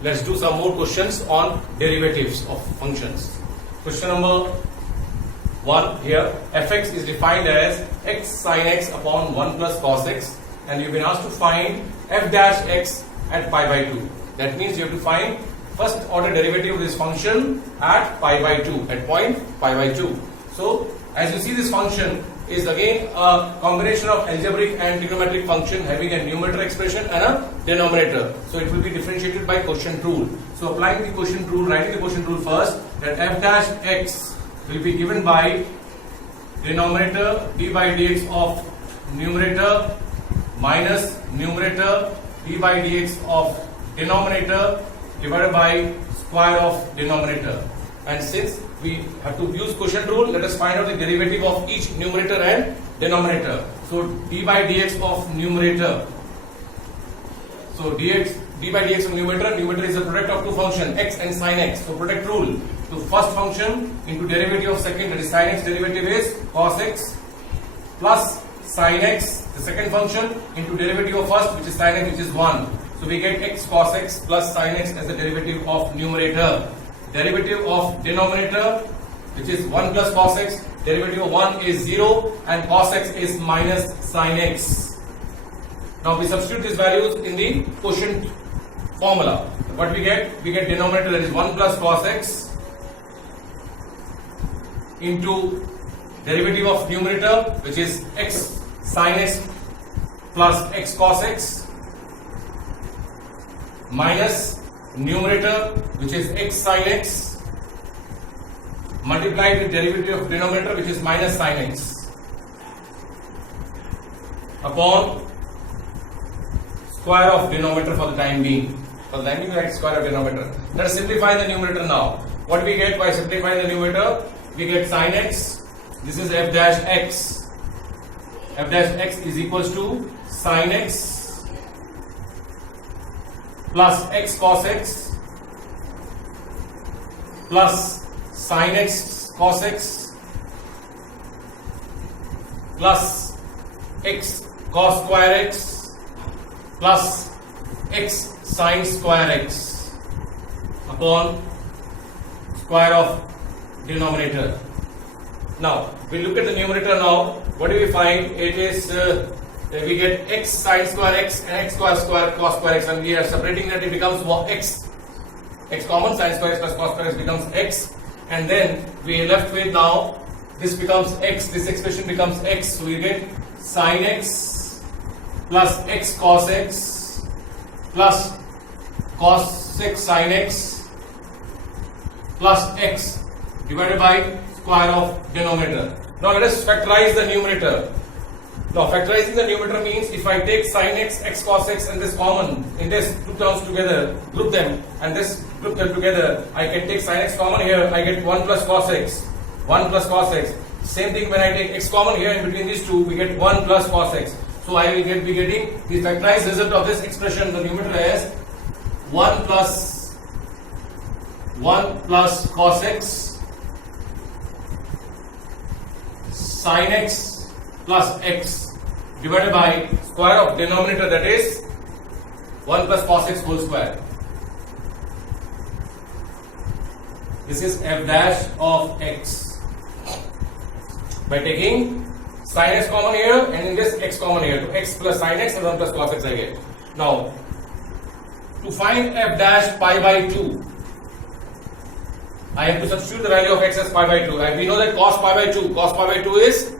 Let's do some more questions on derivatives of functions. Question number 1 here. Fx is defined as x sin x upon 1 plus cos x, and you've been asked to find f dash x at pi by 2. That means you have to find first order derivative of this function at pi by 2, at point pi by 2. So as you see, this function is again a combination of algebraic and trigonometric function having a numerator expression and a denominator. So it will be differentiated by quotient rule. So applying the quotient rule, writing the quotient rule first, that f dash x will be given by denominator d by dx of numerator minus numerator d by dx of denominator divided by square of denominator. And since we have to use quotient rule, let us find out the derivative of each numerator and denominator. So d by dx of numerator. So d by dx of numerator is a product of two functions, x and sin x. So product rule. So first function into derivative of second, that is sin x, derivative is cos x plus sin x. The second function into derivative of first, which is sin x, which is 1. So we get x cos x plus sin x as the derivative of numerator. Derivative of denominator, which is 1 plus cos x, derivative of 1 is 0 and cos x is minus sin x. Now we substitute these values in the quotient formula. What we get? We get denominator, that is 1 plus cos x into derivative of numerator, which is x sin x plus x cos x minus numerator, which is x sin x, multiplied with derivative of denominator, which is minus sin x, upon square of denominator for the time being. For the time being, we write square of denominator. Let us simplify the numerator now. What we get by simplifying the numerator? We get sin x. This is f dash x. F dash x is equals to sin x plus x cos x plus sin x cos x plus x cos square x plus x sin square x upon square of denominator. Now we look at the numerator now. What do we find? It is we get x sin square x and x cos square x, and we are separating that. It becomes x common, sin square x plus cos square x becomes x, and then we are left with now this becomes x, this expression becomes x. So we get sin x plus x cos x plus cos x sin x plus x divided by square of denominator. Now let us factorize the numerator. Now factorizing the numerator means if I take sin x, x cos x and this common, in this two terms together, group them and this group them together, I can take sin x common here, I get 1 plus cos x, 1 plus cos x. Same thing when I take x common here, in between these two we get 1 plus cos x. So I will be getting the factorized result of this expression, the numerator as 1 plus cos x sin x plus x divided by square of denominator, that is 1 plus cos x whole square. This is f dash of x. By taking sin x common here and in this x common here, to x plus sin x and 1 plus cos x I get. Now to find f dash pi by 2, I have to substitute the value of x as pi by 2, and we know that cos pi by 2 is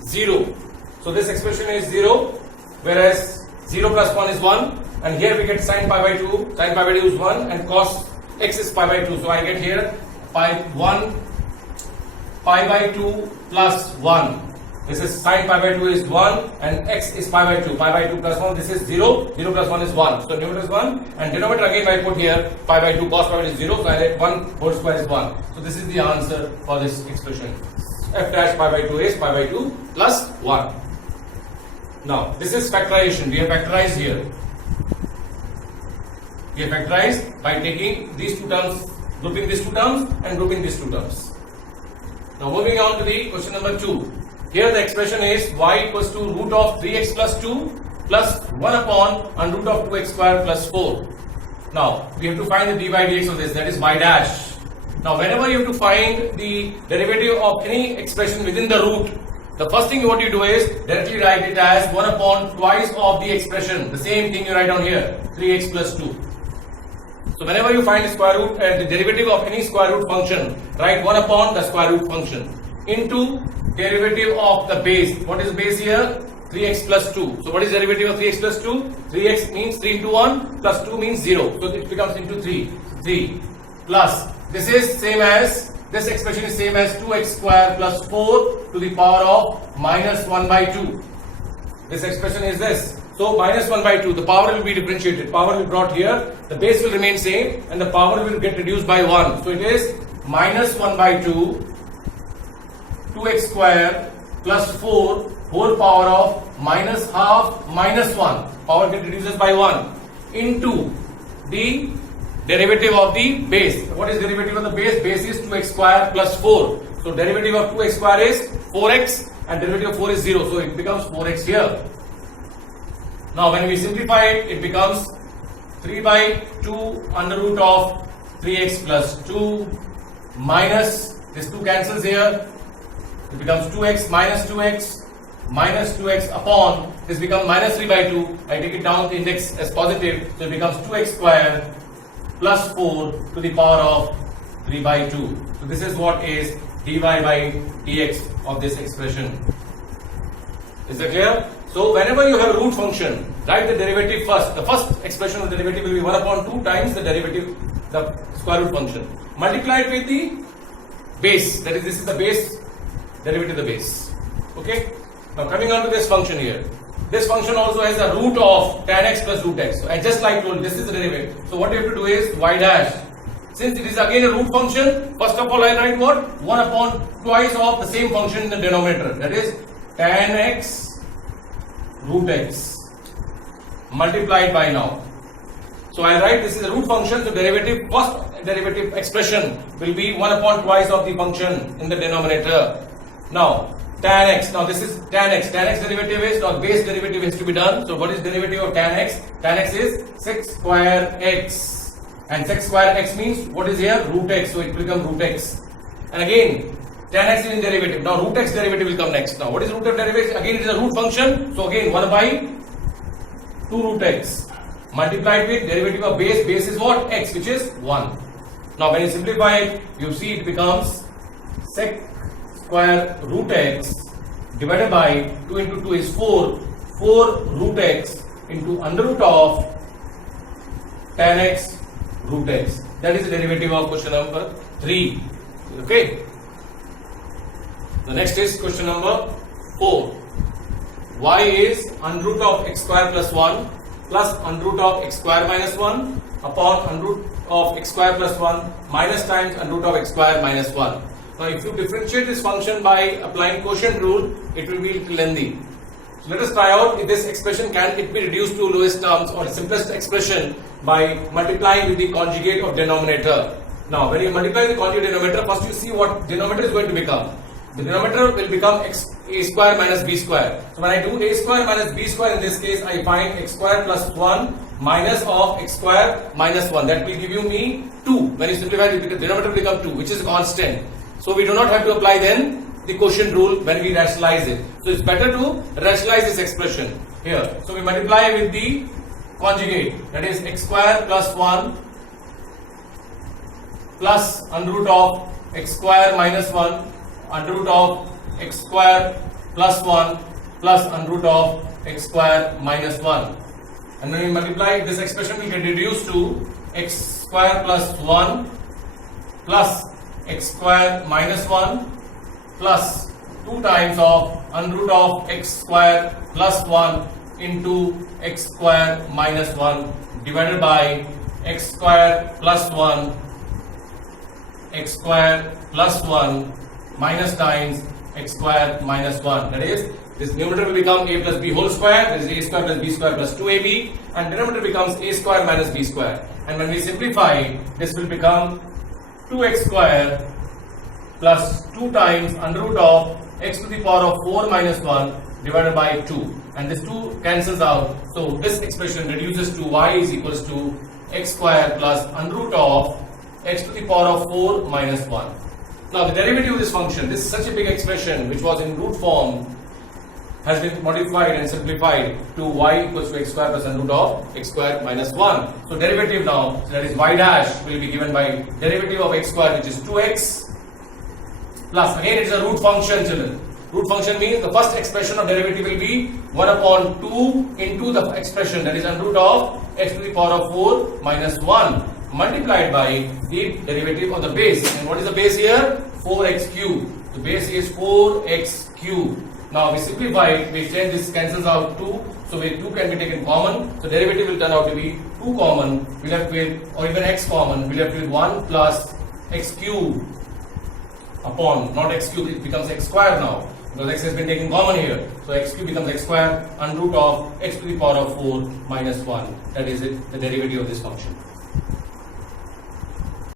0. So this expression is 0, whereas 0 plus 1 is 1, and here we get sin pi by 2, sin pi by 2 is 1 and cos x is pi by 2. So I get here pi by 2 plus 1. This is sin pi by 2 is 1 and x is pi by 2. Pi by 2 plus 1, this is 0, 0 plus 1 is 1. So numerator is 1 and denominator again I put here pi by 2, cos pi by 2 is 0, so I get 1 whole square is 1. So this is the answer for this expression. F dash pi by 2 is pi by 2 plus 1. Now this is factorization. We have factorized here. We have factorized by taking these two terms, grouping these two terms and grouping these two terms. Now moving on to the question number 2. Here the expression is y equals to root of 3x plus 2 plus 1 upon root of 2x square plus 4. Now we have to find the dy dx of this, that is y dash. Now whenever you have to find the derivative of any expression within the root, the first thing what you do is directly write it as 1 upon twice of the expression. The same thing you write down here, 3x plus 2. So whenever you find the square root and the derivative of any square root function, write 1 upon the square root function into derivative of the base. What is base here? 3x plus 2. So what is derivative of 3x plus 2? 3x means 3 into 1 plus 2 means 0. So it becomes into 3. 3 plus, this is same as, this expression is same as 2x square plus 4 to the power of minus 1 by 2. This expression is this. So minus 1 by 2, the power will be differentiated. Power will be brought here, the base will remain same and the power will get reduced by 1. So it is minus 1 by 2, 2x square plus 4 whole power of minus half minus 1. Power get reduces by 1 into the derivative of the base. What is derivative of the base? Base is 2x square plus 4. So derivative of 2x square is 4x and derivative of 4 is 0. So it becomes 4x here. Now when we simplify it, it becomes 3 by 2 under root of 3x plus 2 minus, this 2 cancels here. It becomes 2x minus 2x upon, this becomes minus 3 by 2. I take it down the index as positive. So it becomes 2x square plus 4 to the power of 3 by 2. So this is what is dy by dx of this expression. Is that clear? So whenever you have a root function, write the derivative first. The first expression of the derivative will be 1 upon 2 times the derivative, the square root function. Multiply it with the base. That is, this is the base, derivative of the base. Okay? Now coming on to this function here. This function also has the root of tan x plus root x. So I just like told, this is the derivative. So what you have to do is y dash. Since it is again a root function, first of all I write what? 1 upon twice of the same function in the denominator. That is tan x root x multiplied by now. So I write this is a root function, so derivative, first derivative expression will be 1 upon twice of the function in the denominator. Now tan x, now this is tan x derivative is, now base derivative has to be done. So what is derivative of tan x? Tan x is sec square x, and sec square x means what is here? Root x, so it will become root x. And again tan x is in derivative. Now root x derivative will come next. Now what is root of derivative? Again it is a root function. So again 1 by 2 root x multiplied with derivative of base. Base is what? X, which is 1. Now when you simplify it, you see it becomes sec square root x divided by 2 into 2 is 4. 4 root x into under root of tan x root x. That is the derivative of question number 3. Okay. The next is question number 4. Y is under root of x square plus 1 plus under root of x square minus 1 upon under root of x square plus 1 minus times under root of x square minus 1. Now if you differentiate this function by applying quotient rule, it will be a little lengthy. So let us try out if this expression can it be reduced to lowest terms or simplest expression by multiplying with the conjugate of denominator. Now when you multiply the conjugate denominator, first you see what denominator is going to become. The denominator will become a square minus b square. So when I do a square minus b square, in this case I find x square plus 1 minus of x square minus 1. That will give you me 2. When you simplify it, the denominator will become 2, which is constant. So we do not have to apply then the quotient rule when we rationalize it. So it's better to rationalize this expression here. So we multiply with the conjugate, that is x square plus 1 plus under root of x square minus 1 under root of x square plus 1 plus under root of x square minus 1. And when we multiply, this expression will get reduced to x square plus 1 plus x square minus 1 plus 2 times of under root of x square plus 1 into x square minus 1 divided by x square plus 1 x square plus 1 minus times x square minus 1. That is, this numerator will become a plus b whole square, that is a square plus b square plus 2ab, and denominator becomes a square minus b square. And when we simplify, this will become 2x square plus 2 times under root of x to the power of 4 minus 1 divided by 2. And this 2 cancels out. So this expression reduces to y is equals to x square plus under root of x to the power of 4 minus 1. Now the derivative of this function, this is such a big expression which was in root form, has been modified and simplified to y equals to x square plus under root of x square minus 1. So derivative now, so that is y dash will be given by derivative of x square, which is 2x plus, again it is a root function, children. Root function means the first expression of derivative will be 1 upon 2 into the expression, that is under root of x to the power of 4 minus 1 multiplied by the derivative of the base. And what is the base here? 4x cube. The base is 4x cube. Now we simplify it, we change this, cancels out 2, so 2 can be taken common, so derivative will turn out to be 2 common, we left with, or even x common, we left with 1 plus x cube upon, not x cube, it becomes x square now, because x has been taken common here, so x cube becomes x square under root of x to the power of 4 minus 1, that is it, the derivative of this function.